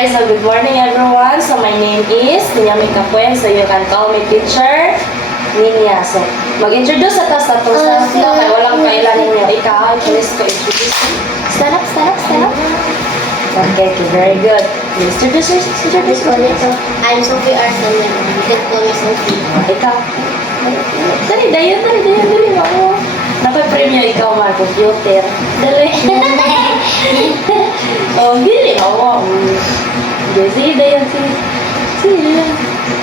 Okay, so good morning everyone. So my name is Ninyami Kapuen. So you can call me teacher Ninya. So mag-introduce sa taas na itong staff no. Kaya walang kailan ninyo. Ikaw, please ko introduce. Stand up, stand up, stand up. Okay, very good. Please introduce yourself. I'm Sophie Arsonia. You can call me Sophie. Ikaw. Dali, dayan. Ako. Napapremyo ikaw mga computer. Dali. Oh, gini ako. Sige, dayan. Sige.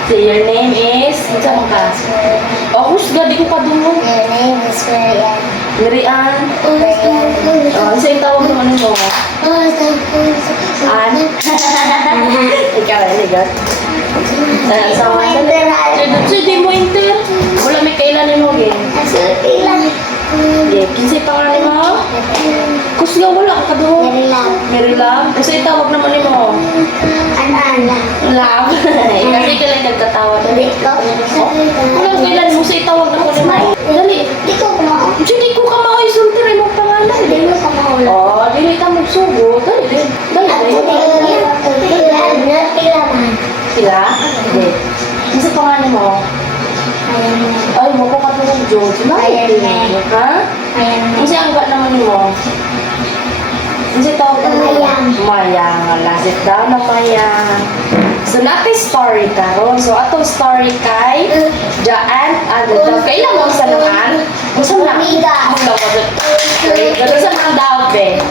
So, your name is? Ito mo ka? Oh, husga, di ko pa dumog. My name is Marian. Marian. Oh, isa yung tawag naman mo. An? Ikaw, ligat. Sama sa di mo inter. Wala may kailan mo, gin. Kinsay pangalan mo? Kusga, wala ka doon. Merilam. Kasi itawag naman ni mo. Love. Kasi ka lang nagtatawa doon. Walang kailan mo sa itawag naman ni mo. Dali. Hindi ko ka makaisuntiri mo pangalan. Oh, dili ka magsugo. Dali. Sila? Hindi. Kinsay pangalan mo? Ay, mo ko katulong George. Ha? Kasi ang ba naman mo? Kasi tawag ka Mayang. Lasit daw na Mayang. So, natin story karon. So, atong story kay Jaan and the dog. Kailan mo sa naman? Gusto na? Gusto na daw, be?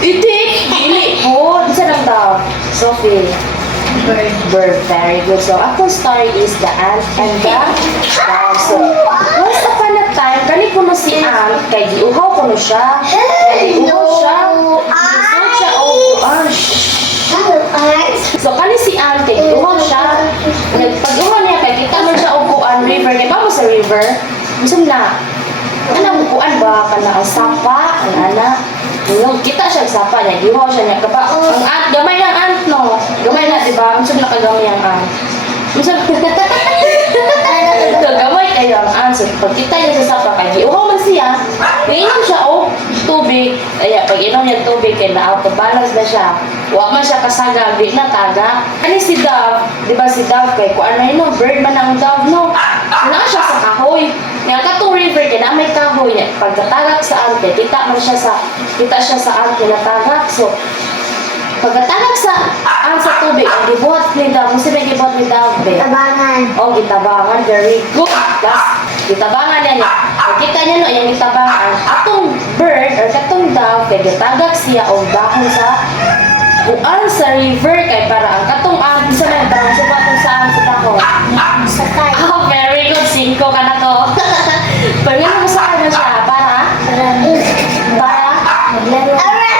Itik? Dili po. Gusto na daw? Sophie. Bird. Very good. So, akong story is the ant and the dog. So, once upon a time, kani ko no si ant, kay giuhaw ko no siya. Gusto siya, So, kani si ant, kay giuhaw siya. Pag-uhaw niya, kay kita man siya upuan river. Kaya ba mo sa river? Gusto na. Ano upuan ba? Kana ang sapa, ang anak. Kita siya sapa niya, giuhaw siya niya. Kapa, ang ant, gamay ng ant, no? Gamay na, di ba? Gusto na kagamay ang ant. Gusto gamay kayo ang ant. So, pag kita niya sa sapa, kay giuhaw man siya, iinom siya, tubig. Ay, pag inom niya tubig, kaya na-out of balance na siya. Huwag man siya kasagag, di na taga. Ano si Dove? Di ba si Dove, kay kung ano yun, bird man ang Dove, no? Wala siya sa kahoy. Nga katong river, kaya na may kahoy niya. Pagkatagak sa ante, kita siya sa ante na tagak. So, pagkatagak sa sa tubig, ang gibuhat ni Dove, kung sila gibuhat ni Dove, oh, gitabangan, very good. Gitabangan niya. Pagkita niya, no, yung gitabangan, atong bird, or katong Dove, kaya gitagak siya, o dahon sa buwan sa river, kay para ang katong isa na dahon sa batong saan sa dahon. Oh, very good. 5 ka na to. Pagkita mo saan na siya,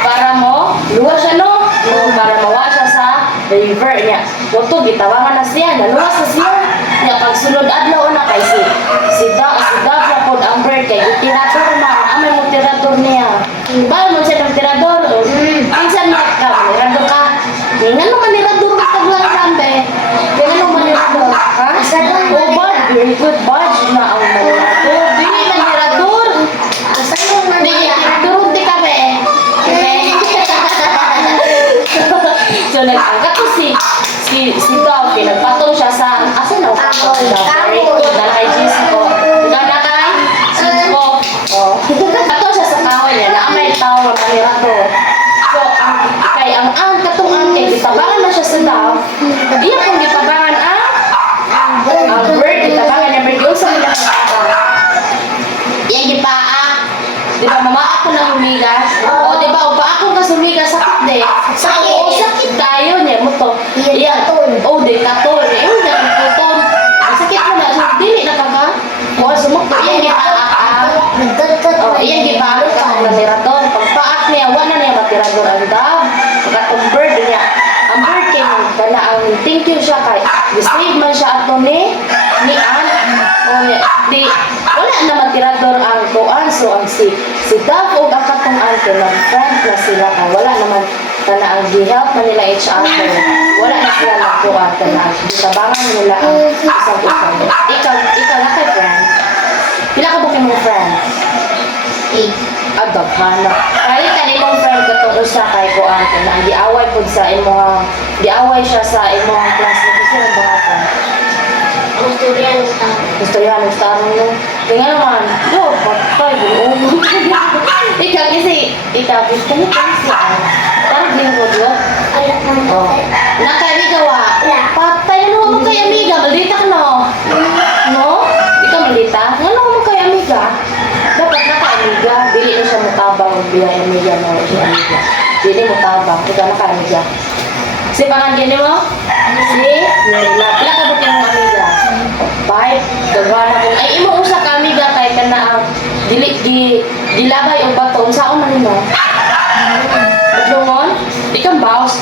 para mo, luwa siya, no? Para mawa siya sa river niya. Wato, gitawangan na siya, naluwas na siya. Niya, pagsunod adlaw na kay si Dove na po ang bird, kay tirador na, amay mo tirador niya. Bago mo siya ng tirador, pinsan niya ka, tirador ka. Nga naman tirador ka taglang sambe. Nga naman tirador, ha? Oh, bad, very good, bad na ang tirador. Dili na tirador. Dili, tirador, di ka be. So, nag-angkat ko si Dove, pinagpatong siya sa, asa na ako? Very good, dalay G's ko. Ikaw na kay? Ko. Oh. Patong siya sa kahoy niya, na may tao na manira to. So, ang katong kay gitabangan na siya sa Dove, iya kung gitabangan ang bird, gitabangan niya, bird, yung sa nila yan gipaa. Di ba, mama ako na humigas? O, di ba, upa ako ka humigas, sakit de. Sakit tayo niya mo to. O, di katol. Yung nagputon. Sakit mo na. So, dili na ka ka? O, sumukto. Iyan gipaa. O, iyan gipaa ka na tirador. Pagpaak niya, wala niya matirador ang Dove. Pagkatong bird niya. Ang bird king, kana ang thank you siya kay. Disave man siya ato ni Ann. O, di, wala na matirador ang tuan. So, ang si Dove o ang katong ante ng friend na sila ka. Wala naman kana ang gi-help na nila each other. Wala na sila nagtuan kana. Gitabangan nila ang isang isa. Ikaw na kay friend. Pila ka ba kayo mga friend? 8. Adab, hana. Kaya kanilong friend ko to usa kay kuan kana giaway pud sa imong giaway siya sa imong classmate sa bahatan. Ang istorya ng tao. Istorya ng tao no. Kaya naman, yo, patay buong. Ikaw kasi kani siya. Tarang din ko do. Alam mo. Oh. Nakaibiga wa. Patay ano mo kay amiga, maldita ka no. No? Ikaw maldita? Ano mo kay amiga? Dapat naka-amiga, dili na siya mutabang biya amiga mo siya amiga. Dili mutabang, ikaw naka-amiga. Si pangan gini mo? Si Nela. Pila ka bukyan mo amiga? 5. Gagana ko. Ay, imo usa ka amiga kay kana ang dili gilabay o bato. Unsaon man nimo? Badlongon? Ikaw baos.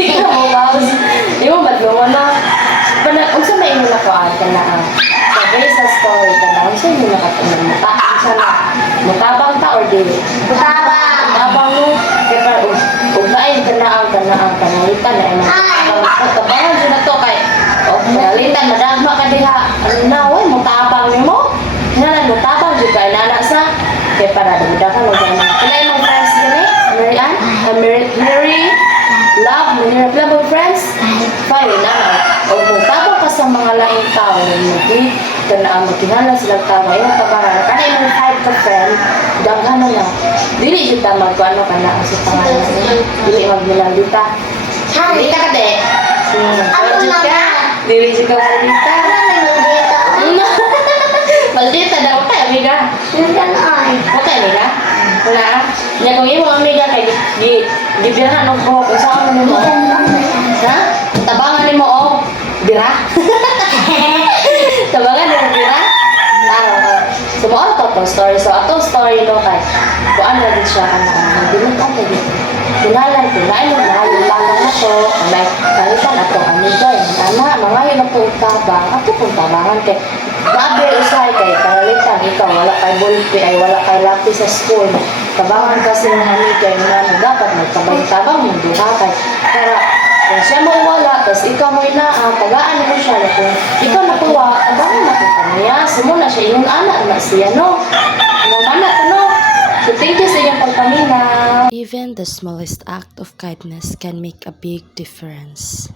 Ikaw mo baos. Imo badlongon na. Unsa may imo nakuan kana ang sabi sa story kana unsa imo nakatunan mo? Unsa na? Mutabang ta or dili? Mutabang. Mutabang mo. Kaya ug lain kana ang kanalitan na imo. Tabangan jud na to kay kanalitan madagma ka diha. Ano na oy mutabang nimo? Nga mutabang jud kay nana sa kay para duda ka mo gani. Kila imong friends gani? Mary, Love, Mary friends? Fine na. O mutabang ka sa mga laing tao hindi kana magkinala sila tao imong tabangan kana imong five ka friend daghan na dili jud ta magkuano kana sa pangalan dili magmilandita dili ka de Ako jud ka naman. dili jud ka maldita maldita daw ka amiga Nandiyan ay. okay amiga wala nya kung imong amiga kay gibirahan og buhok kung saan mo ha tabangan nimo og bira tabangan nimo bira Sumao to story. So, atong story no kay kuan na din siya dinit ang kay kinalan ko na mo na yung lang na to may kalitan ato amiga ana mangayo na po tabang ato pun tabangan kay grabe usay kay kalitan ikaw wala kay bulpi ay wala kay lapis sa school tabangan kasi ng amiga na dapat magtabang mo duha kay para kung siya mo wala, tapos ikaw mo tagaan mo siya, kung ikaw natuwa, tabangan na kita niya, sumuna siya, yung anak na siya, no? Yung anak, no? So, thank you sa inyong pagpaminaw. Even the smallest act of kindness can make a big difference.